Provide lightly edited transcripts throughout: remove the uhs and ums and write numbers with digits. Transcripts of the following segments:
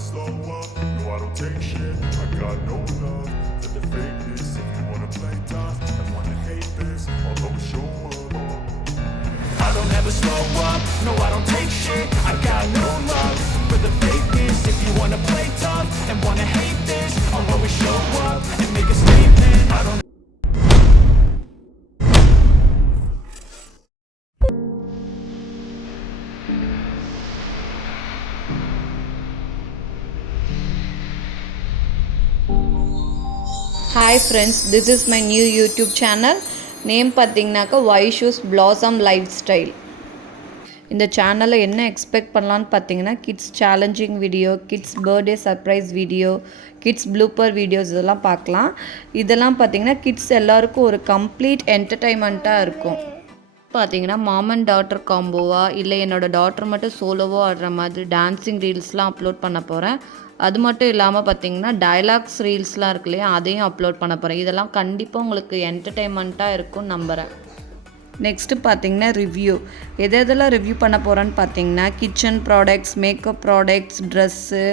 slow up, no I don't take shit. I got no love for the fakeness. If you wanna play tough and wanna hate this, I'll always show up. I don't ever slow up, no I don't take shit. I got no love for the fakeness. If you wanna play tough and wanna hate this, I'll always show up and make a statement. I don't Hi friends, this is my new YouTube channel. Name பார்த்தீங்கன்னாக்கா Vaishu's blossom life style. இந்த சேனலில் என்ன expect பண்ணலான்னு பார்த்தீங்கன்னா kids challenging video, kids birthday surprise video, kids blooper videos இதெல்லாம் பார்க்கலாம். இதெல்லாம் பார்த்தீங்கன்னா கிட்ஸ் எல்லாருக்கும் ஒரு கம்ப்ளீட் என்டர்டைன்மெண்ட்டாக இருக்கும். பார்த்தீங்கன்னா மாம் அண்ட் டாட்டர் காம்போவா இல்லை என்னோடய டாட்டர் மட்டும் சோலோவோ ஆடுற மாதிரி டான்ஸிங் ரீல்ஸ்லாம் அப்லோட் பண்ண போகிறேன். அது மட்டும் இல்லாமல் பார்த்தீங்கன்னா டைலாக்ஸ் ரீல்ஸ்லாம் இருக்கு இல்லையா, அதையும் அப்லோட் பண்ண போகிறேன். இதெல்லாம் கண்டிப்பாக உங்களுக்கு என்டர்டெயின்மெண்ட்டாக இருக்கும்னு நம்புகிறேன். நெக்ஸ்ட்டு பார்த்தீங்கன்னா ரிவ்யூ. எதெல்லாம் ரிவ்யூ பண்ண போகிறேன்னு பார்த்தீங்கன்னா kitchen products, makeup products, dress,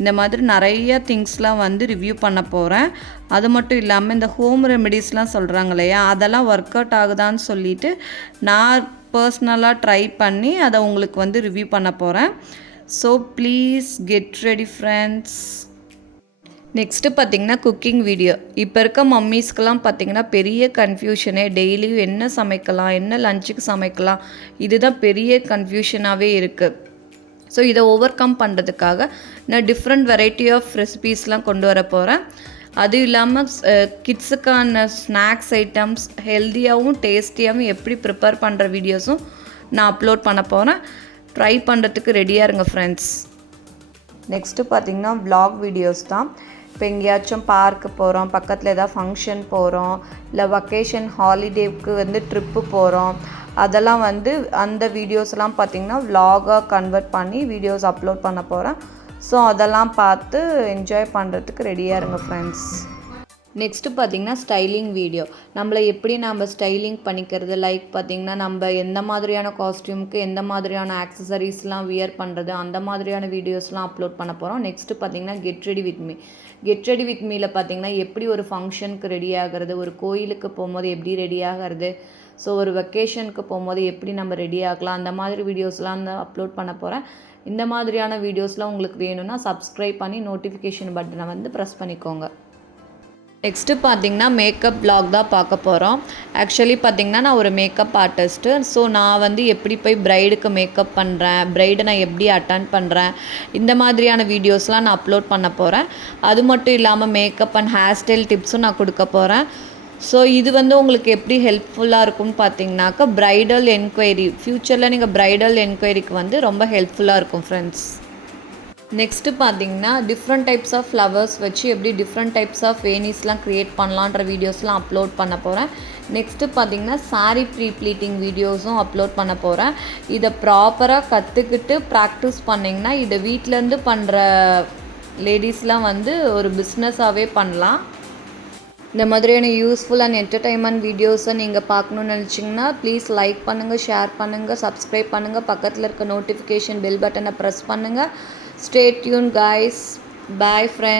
இந்த மாதிரி நிறைய திங்ஸ்லாம் வந்து ரிவ்யூ பண்ண போகிறேன். அது மட்டும் இல்லாமல் இந்த ஹோம் ரெமெடிஸ்லாம் சொல்கிறாங்க இல்லையா, அதெல்லாம் ஒர்க் அவுட் ஆகுதான்னு சொல்லிவிட்டு நான் பர்சனலாக ட்ரை பண்ணி அதை உங்களுக்கு வந்து ரிவ்யூ பண்ண போகிறேன். So please get ready friends. Next பார்த்திங்கன்னா குக்கிங் வீடியோ. இப்போ இருக்க மம்மீஸ்க்கெலாம் பார்த்திங்கன்னா பெரிய கன்ஃபியூஷனே டெய்லியும் என்ன சமைக்கலாம், என்ன லஞ்சுக்கு சமைக்கலாம், இதுதான் பெரிய கன்ஃபியூஷனாகவே இருக்குது. ஸோ இதை ஓவர் கம் பண்ணுறதுக்காக நான் டிஃப்ரெண்ட் வெரைட்டி ஆஃப் ரெசிபீஸ்லாம் கொண்டு வர போகிறேன். அதுவும் இல்லாமல் கிட்ஸுக்கான ஸ்நாக்ஸ் ஐட்டம்ஸ் ஹெல்த்தியாகவும் டேஸ்டியாகவும் எப்படி ப்ரிப்பேர் பண்ணுற வீடியோஸும் நான் அப்லோட் பண்ண போகிறேன். ட்ரை பண்ணுறதுக்கு ரெடியாக இருங்க ஃப்ரெண்ட்ஸ். நெக்ஸ்ட்டு பார்த்திங்கன்னா vlog வீடியோஸ் தான். இப்போ எங்கேயாச்சும் பார்க்கு போகிறோம், பக்கத்தில் ஏதாவது ஃபங்க்ஷன் போகிறோம், இல்லை வக்கேஷன் ஹாலிடேவுக்கு வந்து ட்ரிப்பு போகிறோம், அதெல்லாம் வந்து அந்த வீடியோஸ்லாம் பார்த்திங்கன்னா vlog-ஆக கன்வெர்ட் பண்ணி வீடியோஸ் அப்லோட் பண்ண போகிறேன். ஸோ அதெல்லாம் பார்த்து என்ஜாய் பண்ணுறதுக்கு ரெடியாக இருங்க ஃப்ரெண்ட்ஸ். நெக்ஸ்ட்டு பார்த்திங்கன்னா ஸ்டைலிங் வீடியோ. நம்மளை எப்படி நம்ம ஸ்டைலிங் பண்ணிக்கிறது, லைக் பார்த்திங்கன்னா நம்ம எந்த மாதிரியான காஸ்ட்யூமுக்கு எந்த மாதிரியான ஆக்சசரிஸ்லாம் வியர் பண்ணுறது, அந்த மாதிரியான வீடியோஸ்லாம் அப்லோட் பண்ண போகிறோம். நெக்ஸ்ட்டு பார்த்திங்கன்னா get ready with me. Get ready with மீயில் பார்த்திங்கன்னா எப்படி ஒரு ஃபங்க்ஷனுக்கு ரெடி ஆகிறது, ஒரு கோயிலுக்கு போகும்போது எப்படி ரெடி ஆகிறது, ஸோ ஒரு வெக்கேஷனுக்கு போகும்போது எப்படி நம்ம ரெடி ஆகலாம், அந்த மாதிரி வீடியோஸ்லாம் தான் அப்லோட் பண்ண போகிறேன். இந்த மாதிரியான வீடியோஸ்லாம் உங்களுக்கு வேணும்னா சப்ஸ்கிரைப் பண்ணி நோட்டிஃபிகேஷன் பட்டனை வந்து ப்ரெஸ் பண்ணிக்கோங்க. நெக்ஸ்ட்டு பார்த்திங்கன்னா மேக்கப் vlog தான் பார்க்க போகிறோம். ஆக்சுவலி பார்த்திங்கன்னா நான் ஒரு மேக்கப் ஆர்டிஸ்ட்டு. ஸோ நான் வந்து எப்படி போய் ப்ரைடுக்கு மேக்கப் பண்ணுறேன், ப்ரைடை நான் எப்படி அட்டன் பண்ணுறேன், இந்த மாதிரியான வீடியோஸ்லாம் நான் அப்லோட் பண்ண போகிறேன். அது மட்டும் இல்லாமல் மேக்கப் அண்ட் ஹேர் ஸ்டைல் டிப்ஸும் நான் கொடுக்க போகிறேன். ஸோ இது வந்து உங்களுக்கு எப்படி ஹெல்ப்ஃபுல்லாக இருக்கும்னு பார்த்தீங்கன்னாக்கா ப்ரைடல் என்கொயரி, ஃப்யூச்சரில் நீங்கள் ப்ரைடல் என்கொயரிக்கு வந்து ரொம்ப ஹெல்ப்ஃபுல்லாக இருக்கும் ஃப்ரெண்ட்ஸ். நெக்ஸ்ட்டு பார்த்திங்கன்னா டிஃப்ரெண்ட் டைப்ஸ் ஆஃப் ஃப்ளவர்ஸ் வச்சு எப்படி டிஃப்ரெண்ட் டைப்ஸ் ஆஃப் வேணிஸ்லாம் க்ரியேட் பண்ணலான்ற வீடியோஸ்லாம் அப்லோட் பண்ண போகிறேன். நெக்ஸ்ட்டு பார்த்திங்கன்னா சாரீ ப்ளீட்டிங் வீடியோஸும் அப்லோட் பண்ண போகிறேன். இதை ப்ராப்பராக கற்றுக்கிட்டு ப்ராக்டிஸ் பண்ணிங்கன்னா இதை வீட்டிலேருந்து பண்ணுற லேடிஸ்லாம் வந்து ஒரு பிஸ்னஸாகவே பண்ணலாம். இந்த மாதிரியான யூஸ்ஃபுல் அண்ட் என்டர்டைன்மெண்ட் வீடியோஸை நீங்கள் பார்க்கணுன்னு நினச்சிங்கன்னா ப்ளீஸ் லைக் பண்ணுங்கள், ஷேர் பண்ணுங்கள், சப்ஸ்கிரைப் பண்ணுங்கள், பக்கத்தில் இருக்க நோட்டிஃபிகேஷன் பெல் பட்டனை ப்ரெஸ் பண்ணுங்கள். Stay tuned guys. Bye friends.